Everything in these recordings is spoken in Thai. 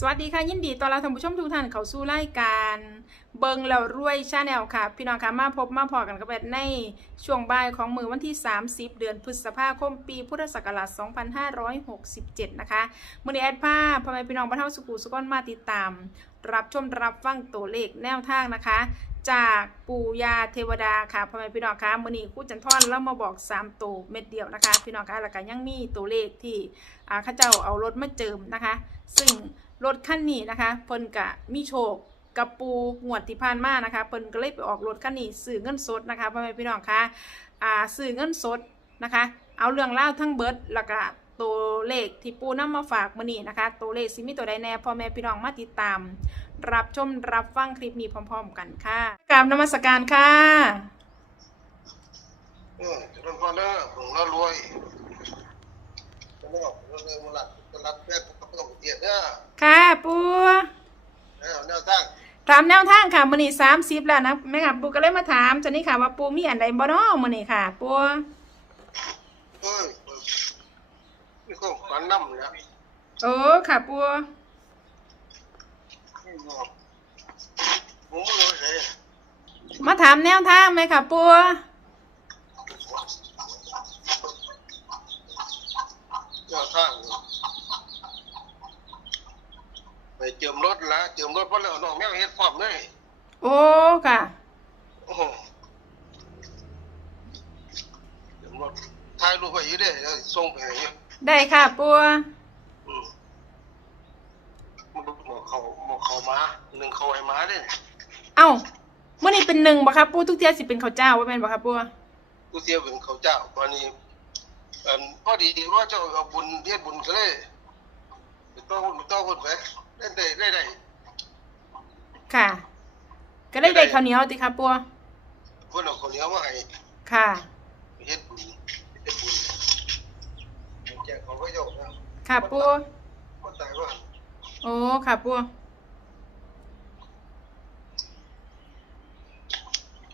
สวัสดีค่ะ ยินดีต้อนรับท่านผู้ชมทุกท่านเข้าสู่รายการเบิงแล้วรวยชาแนลค่ะ พี่น้องค่ะมาพบมาพอกันกับแบบในช่วงบ่ายของมือวันที่ 30 เดือนพฤษภาคมปีพุทธศักราช 2567 นะคะมื้อนี้แอดภาพพ่อแม่พี่น้องบ้านเฮาสุขุสุกอนมาติดตาม รับชมรับฟังตัวเลขแนวทางนะคะ จากปู่ยาเทวดาค่ะพ่อแม่พี่น้องคะมือนี้คู่จันทร์เรามาบอก3ตัวเม็ดเดียวนะคะ พี่น้องคะแล้วก็ยังมีตัวเลขที่ข้าเจ้าเอารถมาเจิมนะคะ ซึ่ง รถคันนี้นะคะเพิ่นกะมีโชคกับปูงวดที่ผ่านมานะคะเพิ่นก็เลยไปออกรถคันนี้ซื้อเงินสดนะคะพ่อแม่พี่น้องคะอ่าซื้อเงินสดนะคะ เอาเรื่องเล่าทั้งเบิร์ดแล้วก็ตัวเลขที่ปูนำมาฝากมื้อนี้นะคะ ตัวเลขสิมีตัวใดแน่พ่อแม่พี่น้องมาติดตาม รับชมรับฟังคลิปนี้พร้อม ๆ กันค่ะกราบนมัสการค่ะเออจะเป็นพอเนอผมเรารวยจะไม่ออกเราเลยมูลค่าจะรับแรกก็ ต้องเตียเนอค่ะปูเออแนวตั้งถามแนวทางค่ะมื้อนี้30แล้วนะแม่ค่ะปูก็เลยมาถามจันนี้ค่ะว่าปูมีอันใดบ่นาะมื้อนี้ค่ะปูเอ้ยนี่ก็ฝันน้ำนะโอ้ค่ะปูผมเลยมาถามแนวทางไหมค่ะปู แนวตั้งไปเจิมรถ ละเจิมรถเพราะเราน้องแมวเฮ็ดพร้อมเลยโอ้ค่ะโอ้โหเจิมรถถ่ายรูปไปอยู่เด้แล้วส่งไปให้อยู่ได้ค่ะปูอืมมันหมอเขาหมอเขามาหนึ่งเขาไอ้มาเด้เอ้ามื้อนี้เป็นหนึ่งบ่ครับปูทุกเที่ยสิเป็นข้าวเจ้าว่าแม่นบ่ครับปูกูเสียเป็นเขาเจ้าตอนนี้เอ่อพอดีว่าเจ้าเอาบุญเรียนบุญก็เลยไปต้องคนไปต้องคนไป ได้ได้ได้ได้ค่ะ ก็ได้ได้ข้าวเหนียวติครับปูคนเอาคนเหนียวมาให้ค่ะ เฮ็ดบุญเฮ็ดบุญแจกของพระเจ้านะค่ะปูคนตายว่าโอ้ค่ะปู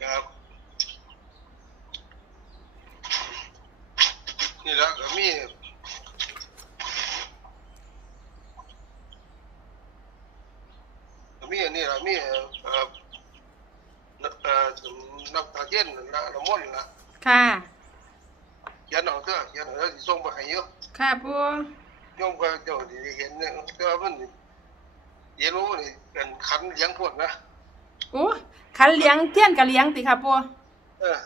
ครับนี่แหละก็มีก็มีอันนี้ละมีเอ่อเอ่อเอ่อน้ำตาเย็นนะน้ำมนต์นะ ค่ะ เขียนเอาเถอะเขียนเอาเถอะสิส่งไปให้เยอะ ค่ะปู โยมก็เจ้าสิได้เห็นเนี่ยแต่ ว่ามันนี่เดี๋ยวรู้นี่เป็นขันเลี้ยงพวกนะโอ้ขันเลี้ยงเทียนกับเลี้ยงติครับปูเออ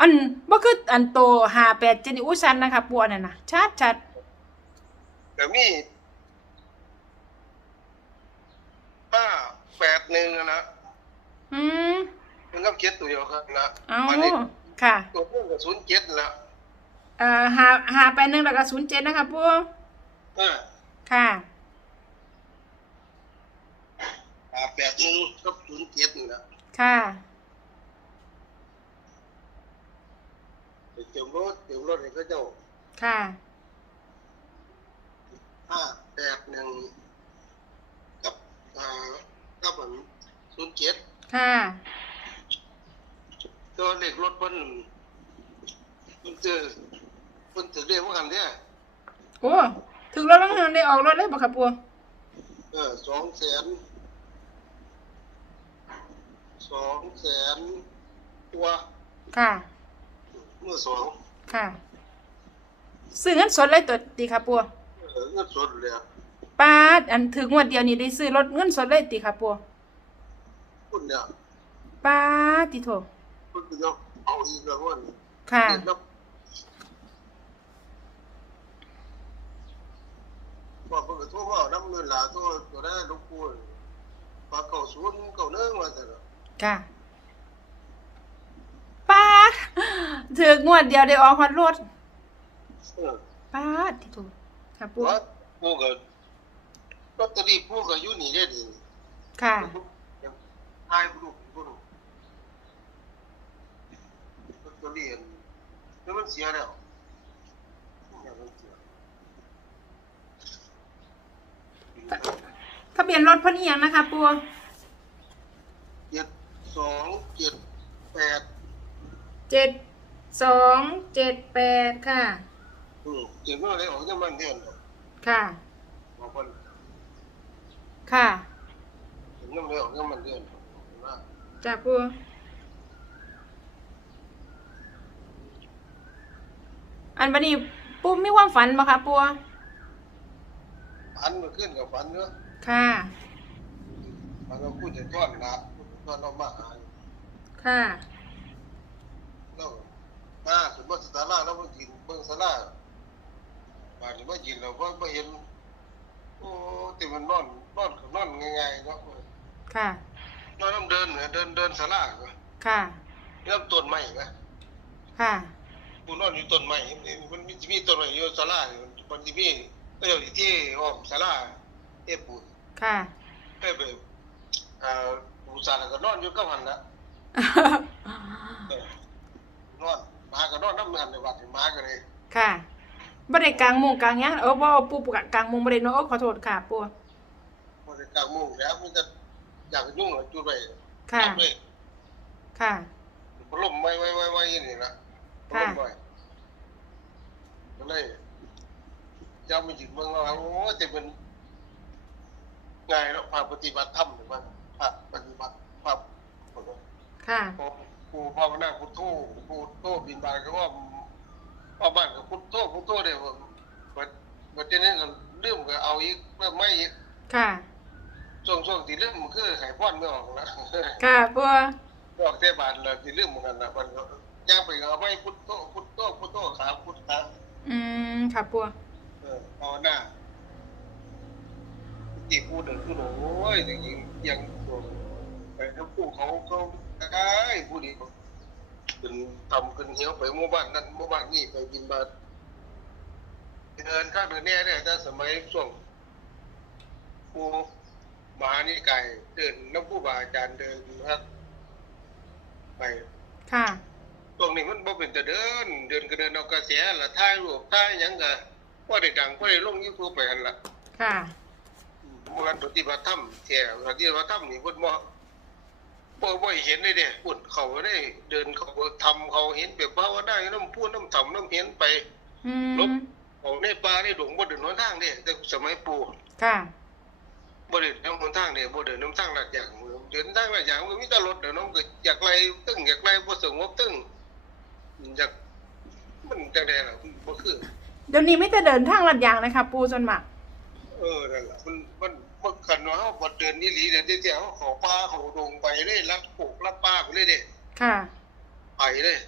อันบ่คืออันโต58 7นี่อู้ชันนะคะปูอันนั่นน่ะชัดชัดก็มีห้าแปดหนึ่งอะนะอืมมันก็เจ็ดตัวเดียวกันนะเอาอันนี้ค่ะ ตัวเพิ่มกับศูนย์เจ็ดละเอ่อหาหาไปหนึ่งแล้วก็07นะคะปูเออ ค่ะห้าแปดหนึ่งกับศูนย์เจ็ดนี่ละค่ะไปเจิมรถเจิมรถให้เขาเจ้าค่ะห้าแปดหนึ่งกับอ่ากับอันศูนย์เจ็ดค่ะตัวเลขรถเพิ่นเพิ่นซื้อเพิ่นถือเลขว่ากันเนี่ยโอ้ ถึงรถบางหันได้ออกรถเลยบ่ครับปูเออสองแสนสองแสนตัวค่ะ เมื่อสองค่ะ ซื้อเงินสดเลยตัวติครับปูเออเงินสดเลยอะปาดอันถึงงวดเดียวนี้ได้ซื้อรถเงินสดเลยติครับปูคุณเนี่ยปาดติโถคุณจะเอาอีกแล้วว่าค่ะ เด็ดแล้วว่าเพิ่นก็ โทรมาเอาน้ำเงินหลาตัวตัวได้ลูกปูนปลาเก่าศูนย์เก่าเนื้อมาแต่ละค่ะปาดถึงงวดเดียวได้ออกฮอดรถเออปาดติโถครับปูว่าปูก็ลอตเตอรี่ปูก็อยู่นี่เด้ดิค่ะทายลูกปูลอตเตอรี่อันนี่มันเสียแล้วเนี่ยมันเสีย ทะเบียนรถเพิ่นอีหยังนะคะปูเจ็ดสองเจ็ดแปดเจ็ดสองเจ็ดแปดค่ะ อืมเจ็ดเมื่อไรออกจากบ้านเดือนค่ะ บอกว่าค่ะถึงน้ำเลี้ยวน้ำมันเดือนนะจ้าปูอันบันนี้ปูมีความฝันบ่คะปู ฝันมันขึ้นกับฝันเนาะค่ะฝันเราพูดจะทอดนะทอดเรามาหาค่ะเรามาถึงว่าสตาร์ลาแล้วมากินเบิ่งสลาบาดนี้มากินเราก็มาเห็นโอ้แต่มันนอนนอนนอนง่ายๆเนาะค่ะนอนน้ำเดินเนี่ยเดินเดินสลาก็ค่ะเริ่มต้นใหม่นะค่ะกูนอนอยู่ต้นไม้มันมีมีต้นไม้อยู่ศาลาเนี่ยมั นสิมีก็อยู่ที่อ้อมศาลาเอ้ปู่ค่ะเอ้ไปอ่าปู่ศาลาก็นอนอยู่กับมันน่ะเออนอนหมาก็นอนนำกันในวัดหมาก็เลยค่ะบ่ได้กลางมุงกลางหยังเออบ่ปูปกลางมุงบ่ได้เนาะโอ้ขอโทษค่ะปูบ่ได้กลางมุ้งแล้วมันจะอยากยุ่งอะจุดไว้ค่ะจับเลยค่ะพัดลมไว้ไว้ไว้ไว้นี่ล่ะพัดลมไว้ก็เลย จะมาจิตเมืองว่าโอ้จะเป็นง่ายแล้วพาปฏิบัติธรรมนี่มันพระปฏิบัติพระค่ะพอกูภาวนาพุทโธพุทโธบินบาตก็ว่าพ่อบ้านก็พุทโธพุทโธเดี๋ยวบัดบัดนี้ก็เรื่องก็เอาอีกเริ่มไม่อีกค่ะช่วงช่วงที่เรื่องมันคือไข่ป้อนไม่ออกแล้วค่ะปูออกแต่บานแล้วที่เรื่องมันกันนะมันก็ย่างไปก็เอาไม่พุทโธพุทโธพุทโธขาพุทธะอืมค่ะปูเออภาวนาที่พูดเดินพูดโอ้ยอย่างนี้ยังไปทั้งผู้เขาเขาได้ผู้ดีขึ้นทำขึ้นเหี่ยวไปหมู่บ้านนั้นหมู่บ้านนี้ไปบินบาตเดินข้างเดินแน่เนี่ยแต่สมัยช่วงครูมหานิกายเดินน้ำผู้บาอาจารย์เดินครับไปค่ะช่วงนี้มันบ่เป็นแต่เดิน เดินก็เดินเอากระแสละถ่ายรูปถ่ายหยังก็ บ่ได้ดังบ่ได้ลง YouTube ไปหั่นล่ะค่ะมันปฏิบัติธรรมแท้ปฏิบัติธรรมนี่เพิ่นบ่บ่บ่ให้เห็นเลยเด้พุ่นเขาได้เดินเขาทำเขาเห็นแบบภาวนาอยู่น้ำพูนน้ำถ่ำน้ำเห็นไปอืลบมออกในป่าในดงบ่เดินหนทางเด้แต่สมัยปู่ค่ะบ่เดินนำหนทางเด้บ่เดินนำทางลาดยางเดินทางลาดยางมันก็มีแต่รถเด้อเนาะมันก็อยากไล่ตึ้งอยากไล่บ่สงบตึ้งอยากมันจังได๋ล่ะมันบ่คือ เดี๋ยวนี้ไม่แต่เดินทางลัดยางนะคะปูส่วนมากเออนั่นล่ะมันมันมันคันว่าเฮาบ่เดินอีหลีเด้อที่เฮาเข้าป่าเข้าดงไปเลยลัดปลูกลัดป่าไปเลยเด้ค่ะ ไปเลย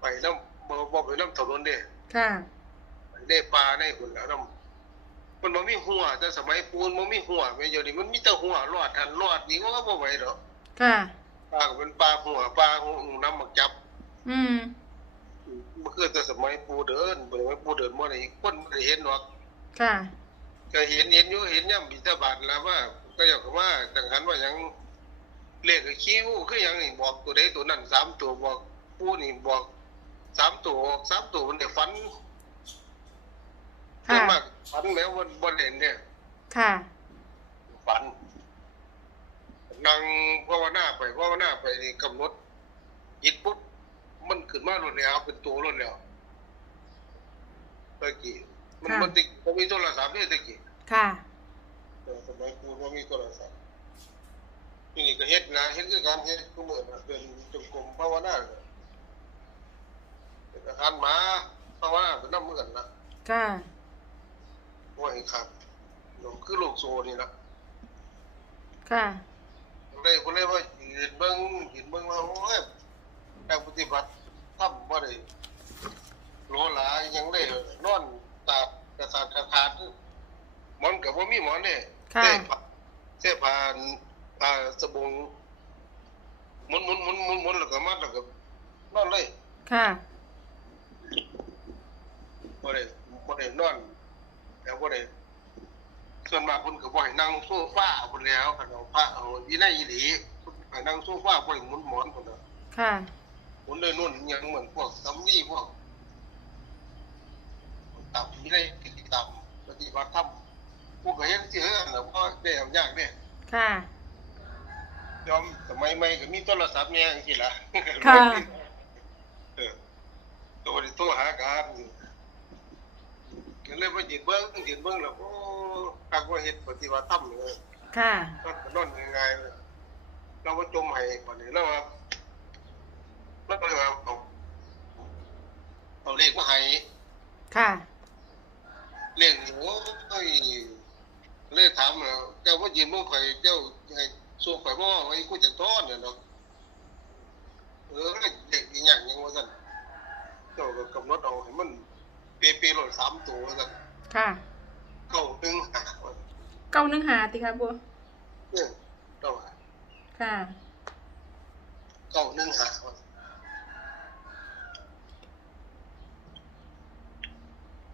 ไปน้ำบ่บ่ไปน้ำถนนเด้ค่ะไปได้ปลาได้คนแล้วน้ำมันบ่มีหัว แต่สมัยปูนบ่มีหัวแม่เดี๋ยวนี้มันมีแต่หัวรอดหันรอดนี่ก็บ่ไหวดอกค่ะปลาก็เป็นปลาหัวปลาหูน้ำมักจับ อืม บ่คือแต่สมัยปูเดินบ่ได้ปูเดินบ่ได้คนบ่ได้เห็นหรอกค่ะก็เห็นเห็นอยู่เห็นย่ำบิณฑบาตแล้วว่า ก็อยากว่าจังหันว่าหยังเลขคิ้วคือหยังนี่บอกตัวใดตัวนั้นสามตัวบอกปูนี่บอกสามตัวออกสามตัวมันได้ฝันค่ะส่วนมากฝันแม้ว่าบ่เล่นเนี่ยค่ะฝันนั่งภาวนาไปภาวนาไปนี่กำหนดจิตปุ๊บ มันขึ้นมารถแล้วเป็นตัวรถแล้วตะกี้มันค่ะ มันติมันมีโทรศัพท์เนี่ยตะกี้ค่ะแต่สมัยกูมันมีโทรศัพท์ทีนี่ก็เฮ็ดนะเฮ็ดคือการเฮ็ดกูเหมือนน่ะเป็นจงกรมภาวนาเนี่ยเป็นอาหารหมาภาวนาเป็นน้ำเหมือนนะค่ะโอ้ยครับคือโลกโซนี่ล่ะค่ะ เลยคนเลยว่ายืนเบิ้งยืนเบิ้งว่าโอ้ยการปฏิบัติ ทำบ่ได้โลหลายยังได้นอนตากกระสานกระขาดหมอนกับว่ามีหมอนเนี่ยค่ะ เส้ผ้าเส้ผ้าผ้าสบงหมุนหมุนหมุนหมุนหมุนแล้วก็มัดแล้วก็นอนเลยค่ะ บ่ได้บ่ได้นอนแล้วบ่ได้ส่วนมากเพิ่นก็บ่ให้นั่งโซฟาพุ่นแล้วคันเอาพระเอาวินัยอีหลีให้นั่งโซฟาบ่ให้หมุนหมอนพุ่นน่ะ ค่ะ คนเลยนู่นยังเหมือนพวกซัมมี่พวกตับมีอะไรติดตามปฏิบัติธรรมพวกก็เห็นสิเฮ้ยนะเพราะได้ทำยากเนี่ยค่ะยอมสมัยใหม่ก็มีโทรศัพท์เนี่ยจังซี่ล่ะค่ะเออตัวที่โทรหากันก็เลยมายืนเบิ้งยืนเบิ้งแล้วโอ้กักว่าเฮ็ดปฏิวัติธรรมเลยค่ะก็นอนง่ายๆเลยเราว่าจมให้ก่อนนี้แล้วว่า แล้วก็เลยว่าเอาเอาเลขมาให้ค่ะ เลขนี่โอ้ยเลยถามแล้วเจ้าว่ายืนเบิ่งข่อยเจ้าให้สู้ข่อยบ่ไว้กูจะต้อนเนี่ยเนาะเออเด็กอีหยังยังว่าซั่นเจ้าก็กำหนดเอาให้มันเป๊ะๆโลดสามตัวว่าซั่นค่ะเข้าหนึ่งหาว่าเก้าหนึ่งหาติค่ะปูเนี่ยเจ้าว่าค่ะเข้าหนึ่งหาว่า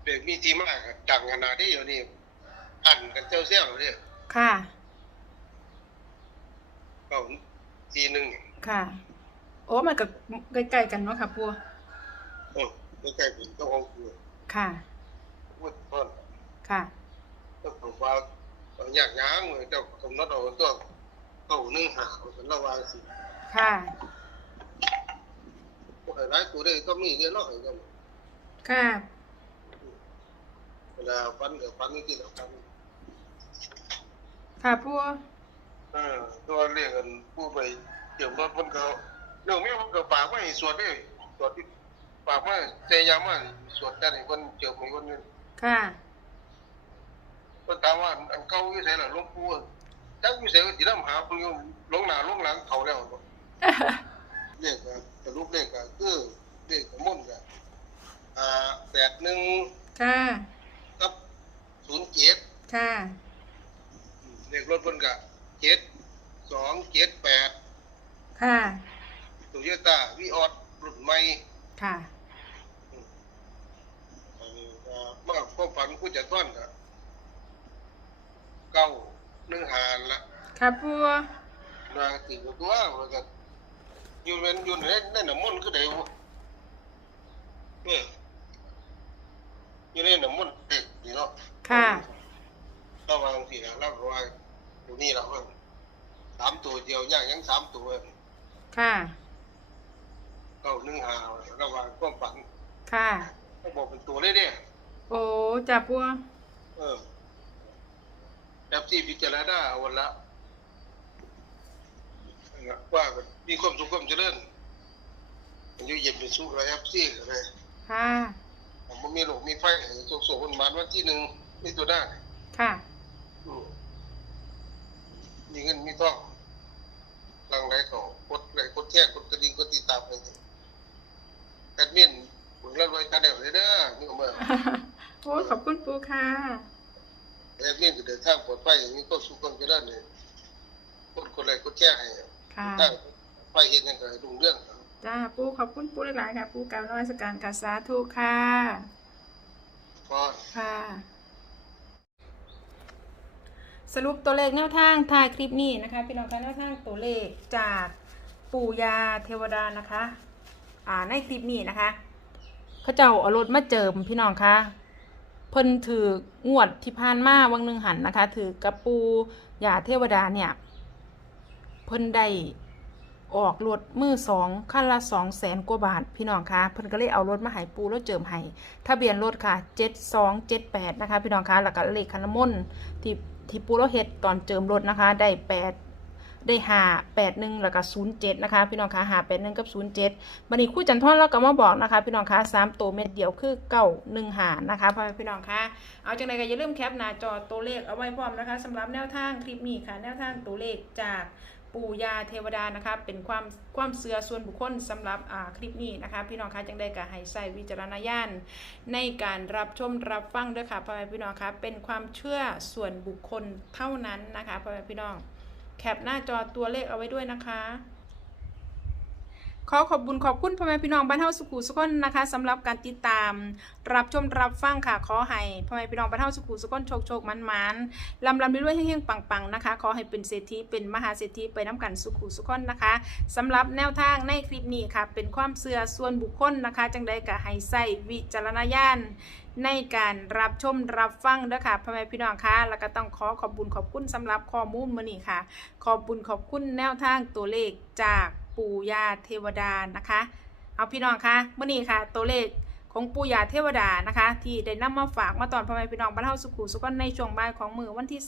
เด็กมีที่มากอะดังขนาดที่อยู่นี่อันกันเจ้าเสี่ยวเนี่ยค่ะเข้าทีหนึ่งค่ะ โอ้มันกับใกล้ๆกันเนาะค่ะปูเออไม่ใช่เป็นเจ้าของคือค่ะพูดเพิ่นค่ะก็บอกว่าเอาอยากย้างเลยเจ้ากำหนดเอาตัวเข้าหนึ่งหาเอาสันละวาสิค่ะพวกหลายตัวได้ก็มีเยอะเนาะไอ้กันค่ะ เวลาฟันกับฟันที่เราทค่ะปูำเออตัวเรียกกันผู้ไปเกี่ยวรถมันก็เรื่องนี้มันก็ฝากไว้ให้สวดได้สวดที่ฝากไว้เตยามว่าสวดได้คนเกี่ยวกับคนนึงค่ะก็ถามว่าอันเก่าอยู่ไสล่ะหลวงปู่จักอยู่ไสก็สินำหาเพิ่นอยู่หลงหน้าหลงหลังเขาแล้วบ่เรียกก็สรุปเลขก็คือเลขของมนต์ก็อ่า81ค่ะกับ 07ค่ะ เลขรถเพิ่นก็7278ค่ะ Toyota Vios รุ่นใหม่ค่ะ อันนี้ก็มาความฝันผู้จัดต้อนก็เก้าหนึ่งหานละค่ะปูนางติดอยู่ตัวว่าก็อยู่เป็นอยู่ในในน้ำมันต์ก็ได้วะเนี่ยอยู่ในน้ำมันต์เด็กนี่เนาะ ค่ะระวังสินะระวังอยู่นี่แล้วเพิ่นสามตัวเดียวย่างยังสามตัวค่ะเก้าหนึ่งหาระวังความฝันค่ะต้องบอกเป็นตัวเลยเนี่ยโอ้จ้าปูเออแบบที่พิจารณาเอาวันละว่ากันมีความสุขความเจริญอายุเย็นเป็นสุขอะไรครับซี่อะไรค่ะผมบ่มีโรคมีไฟสุขสุขคนมาวันที่หนึ่ง นี่ตัวหน้าค่ะอืมมีเงินมีทองหลังไหลเขากดไหลกดแท้กดกระดิ่งกดติดตามไปแอดมินผลละรวยกันเดียวเลยเด้อนี่ก็มาโอ้ขอบคุณปูค่ะแอดมินก็เดินทางปลอดภัยมีความสุขความเจริญเนี่ยกดกดไหลกดแท้ให้ค่ะทางไฟเห็นยังไงรุ่งเรื่องครับจ้าปูขอบคุณปูหลายๆค่ะปูกล่าวนวัตการกาสาธุค่ะก็ค่ะ สรุปตัวเลขแนวทางทายคลิปนี้นะคะพี่น้องคะแนวทางตัวเลขจากปู่ยาเทวดานะคะอ่าในคลิปนี้นะคะเขาเจ้าเอารถมาเจิมพี่น้องคะเพิ่นถืองวดที่ผ่านมาวังหนึ่งหันนะคะ ถือกระปูยาเทวดาเนี่ยเพิ่นได้ออกรถมือสองคันละสองแสนกว่าบาท พี่น้องคะเพิ่นก็เลยเอารถมาให้ปูแล้วเจิมให้ทะเบียนรถค่ะเจ็ดสองเจ็ดแปดนะคะ พี่น้องคะแล้วก็เลขคันละมนที่ ที่ปูแล้วเฮ็ดตอนเจิมรถนะคะ ได้แปดได้หาแปดหนึ่งแล้วก็ศูนย์เจ็ดนะคะ พี่น้องคะหาแปดหนึ่งกับศูนย์เจ็ดบันนี้คู่จันทร์เราก็มาบอกนะคะ พี่น้องคะสามตัวเม็ดเดียวคือเก้าหนึ่งหานะคะพ่อพี่น้องคะเอาจังไรก็อย่าลืมแคปหน้าจอตัวเลขเอาไว้พร้อมนะคะสำหรับแนวทางคลิปนี้ค่ะ แนวทางตัวเลขจาก ปู่ยาเทวดานะคะเป็นความความเสื่อส่วนบุคคลสำหรับอ่าคลิปนี้นะคะ พี่น้องคะจังได้กับให้ใส่วิจารณญาณในการรับชมรับฟังด้วยค่ะพ่อแม่พี่น้องคะเป็นความเชื่อส่วนบุคคลเท่านั้นนะคะพ่อแม่พี่น้องแคปหน้าจอตัวเลขเอาไว้ด้วยนะคะ ขอขอบบุญขอบคุณพ่อแม่พี่น้องบ้านเฮาสุขุสุขนนะคะสำหรับการติดตาม รับชมรับฟังค่ะขอให้พ่อแม่พี่น้องบ้านเฮาสุขุสุขนโชคโชคมันมันลำลำด้วยเฮงๆปังๆนะคะ ขอให้เป็นเศรษฐีเป็นมหาเศรษฐีไปน้ำกันสุขุสุขนนะคะสำหรับแนวทางในคลิปนี้ค่ะ เป็นความเชื่อส่วนบุคคลนะคะ จังใดก็ให้ใส่วิจารณญาณในการรับชมรับฟังด้วยค่ะพ่อแม่พี่น้องคะแล้วก็ต้องขอขอบบุญขอบคุณสำหรับข้อมูลมื้อนี้ค่ะ ขอบบุญขอบคุณแนวทางตัวเลขจาก ปู่ย่าเทวดานะคะ เอาพี่น้องคะเมื้อนี้ค่ะ ตัวเลขของปู่ย่าเทวดานะคะ ที่ได้นำมาฝากมาตอนพ่อแม่พี่น้องบ้านเฮาสุขุสุขนในช่วงบ่ายของมือวันที่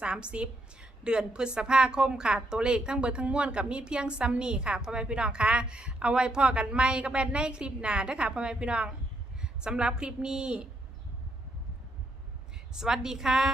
30 เดือนพฤษภาคมค่ะ ตัวเลขทั้งเบิดทั้งมวลกับมีเพียงซ้ำนี่ค่ะพ่อแม่พี่น้องคะเอาไว้พอกันใหม่กับแบนในคลิปหน้าเด้อค่ะพ่อแม่พี่น้องสำหรับคลิปนี้ สวัสดีค่ะ